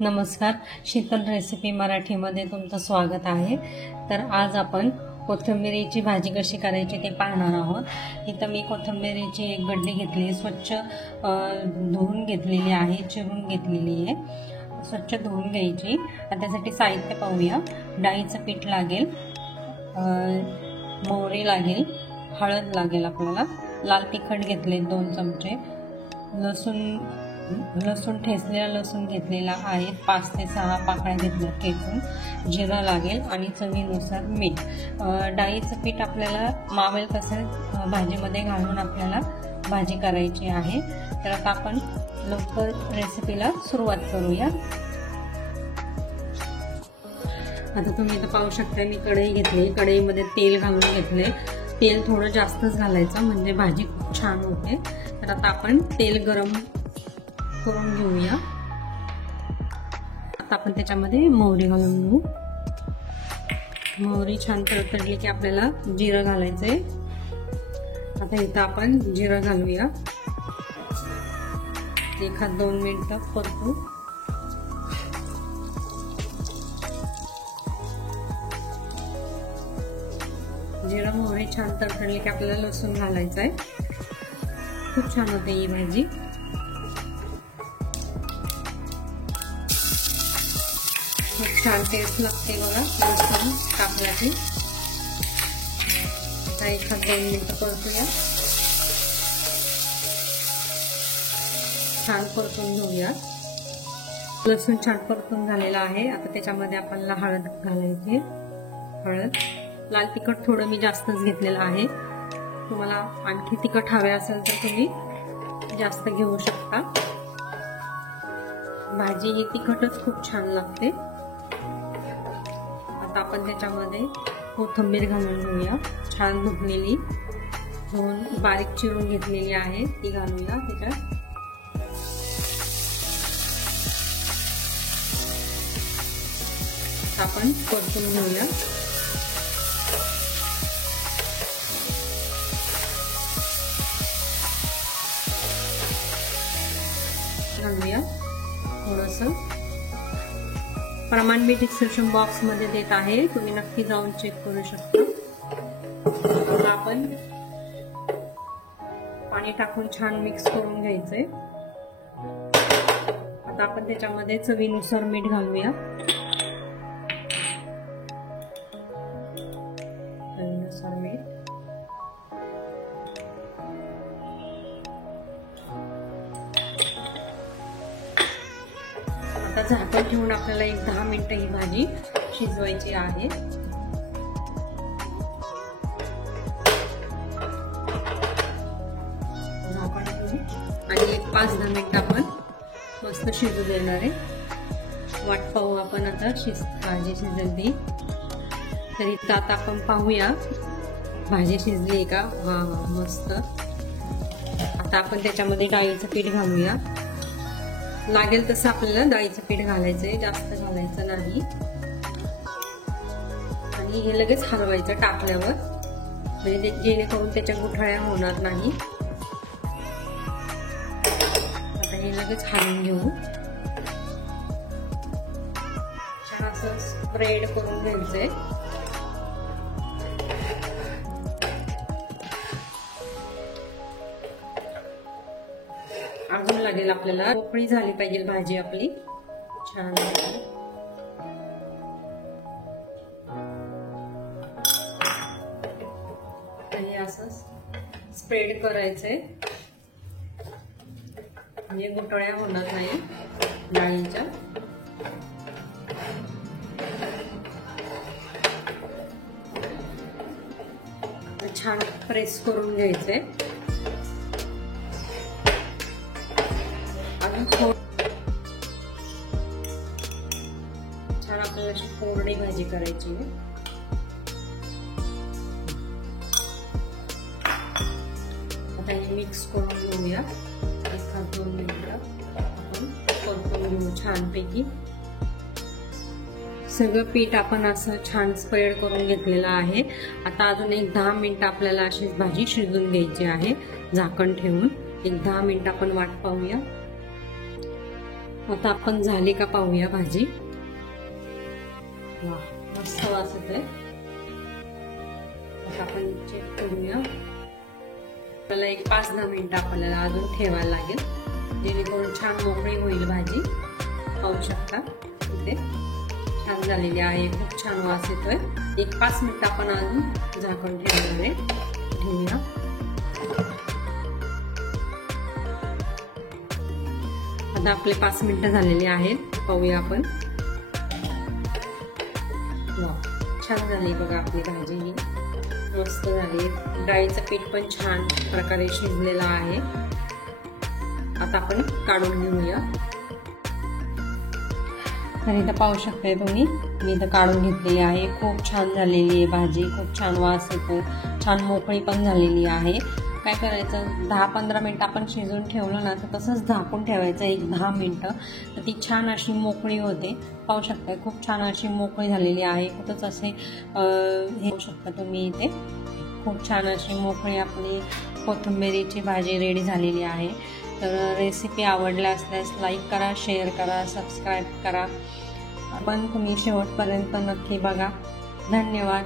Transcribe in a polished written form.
नमस्कार, शीतल रेसिपी मराठीमध्ये तुमचं स्वागत आहे। तर आज आपण कोथिंबीरीची भाजी कशी करायची ते पाहणार आहोत। इथं मी कोथिंबीरीची एक गड्डी घेतली, स्वच्छ धुवून घेतलेली आहे, चिरून घेतलेली आहे। स्वच्छ धुवून घ्यायची। त्यासाठी साहित्य पाहूया। डाळीचं पीठ लागेल, मोहरी लागेल, हळद लागेल आपल्याला, लाल तिखट घेतले 2 चमचे, लसूण ठेचलेला लसूण घेतलेला आहे 5 ते 6 पाकळ्या घेतल्या ठेचून, जिरं लागेल आणि चवीनुसार मीठ। डाळीचं पीठ आपल्याला मावेल तसं भाजीमध्ये घालून आपल्याला भाजी करायची आहे। तर आता आपण लवकर रेसिपीला सुरुवात करूया। आता तुम्ही इथं पाहू शकता, मी कढई घेतली, कढईमध्ये तेल घालून घेतले। तेल थोडं जास्तच घालायचं म्हणजे भाजी खूप छान होते। तर आता आपण तेल गरम करून घेऊया। आता आपण त्याच्यामध्ये मोहरी घालून घेऊ। मोहरी छान तडतडली की आपल्याला जिरं घालायचंय। आता इथं आपण जिरं घालूया, 1-2 मिनिटं परतू। जिरं मोहरी छान तडतडली की आपल्याला लसूण घालायचंय। खूप छान होते ही भाजी। खूप छान टेस्ट लागते बघा लसूण टाकला की। आता 1-2 मिनिटं परतूया, छान परतून घेऊया। लसूण छान परतून झालेला आहे। आता त्याच्यामध्ये आपल्याला हळद घालायची, हळद, लाल तिखट थोडं मी जास्तच घेतलेलं आहे। तुम्हाला आणखी तिखट हवे असेल तर तुम्ही जास्त घेऊ शकता। भाजी ही तिखटच खूप छान लागते। आता आपण त्याच्यामध्ये कोथिंबीर घालून घेऊया, छान धुतलेली, धुवून बारीक चिरून घेतलेली आहे, ती घालूया त्याच्यात। आपण परतून घेऊया। घालूया थोडंसं प्रमाण मी डिस्क्रिप्शन बॉक्स मध्ये देत आहे, तुम्ही नक्की जाऊन चेक करू शकता। आपण पाणी टाकून छान मिक्स करून घ्यायचंय। आता आपण त्याच्यामध्ये चवीनुसार मीठ घालूया, चवीनुसार मीठ। आता झाकण ठेवून आपल्याला 10 मिनिटं ही भाजी शिजवायची आहे। झाकण ठेवून आणि 5-10 मिनिटं आपण मस्त शिजू देणार आहे। वाट पाहू आपण आता भाजी शिजेल ती। तरी आता आपण पाहूया भाजी शिजली का। हा मस्त। आता आपण त्याच्यामध्ये डाळीचं पीठ घालूया, लागेल तसं आपल्याला डाळीचं पीठ घालायचंय, जास्त घालायचं नाही। आणि हे लगेच हलवायचं टाकल्यावर, म्हणजे जेणेकरून त्याच्या गुठळ्या होणार नाही। आता हे लगेच हलवून घेऊ, छान असं स्प्रेड करून घ्यायचंय। अजून लागेल आपल्याला, पोकळी झाली पाहिजे भाजी आपली छान। हे असं स्प्रेड करायचंय म्हणजे गुठळ्या होणार नाही डाळीच्या। छान प्रेस करून घ्यायचंय। छान आपल्याला अशी कोरडी भाजी करायची आहे। आता हे मिक्स करून घेऊया, 1-2 मिनिटं आपण परतून घेऊ छानपैकी। सगळं पीठ आपण असं छान स्प्रेड करून घेतलेलं आहे। आता अजून 10 मिनिटं आपल्याला अशी भाजी शिजवून घ्यायची आहे, झाकण ठेवून। 10 मिनिटं आपण वाट पाहूया। आता आपण झाली का पाहूया भाजी। वा, मस्त वास येतोय। आता आपण चेक करूया। आपल्याला एक 5-10 मिनिटं आपल्याला अजून ठेवायला लागेल, जेणेकरून छान मोकळी होईल भाजी। पाहू शकता इथे छान झालेली आहे, खूप छान वास येतोय। एक 5 मिनिटं आपण अजून झाकण ठेवूया। आता आपले 5 मिनिटं झालेली आहेत, पाहूया आपण। छान झाली बघा आपली भाजी, ही मस्त झाली। डाळीचं पीठ पण छान प्रकारे शिजलेलं आहे। आता आपण काढून घेऊया। तर इथं पाहू शकताय तुम्ही, मी इथं काढून घेतलेली आहे। खूप छान झालेली आहे भाजी, खूप छान वास येतो, छान मोकळी पण झालेली आहे। काय करायचं, 10-15 मिनिटं आपण शिजवून ठेवलं ना, तर तसंच झाकून ठेवायचं एक 10 मिनिटं, तर ती छान अशी मोकळी होते। पाहू शकताय खूप छान अशी मोकळी झालेली आहे। कुठंच असे हे होऊ शकता तुम्ही इथे, खूप छान अशी मोकळी आपली कोथिंबीरीची भाजी रेडी झालेली आहे। तर रेसिपी आवडल्या असल्यास लाईक करा, शेअर करा, सबस्क्राईब करा। पण तुम्ही शेवटपर्यंत नक्की बघा। धन्यवाद।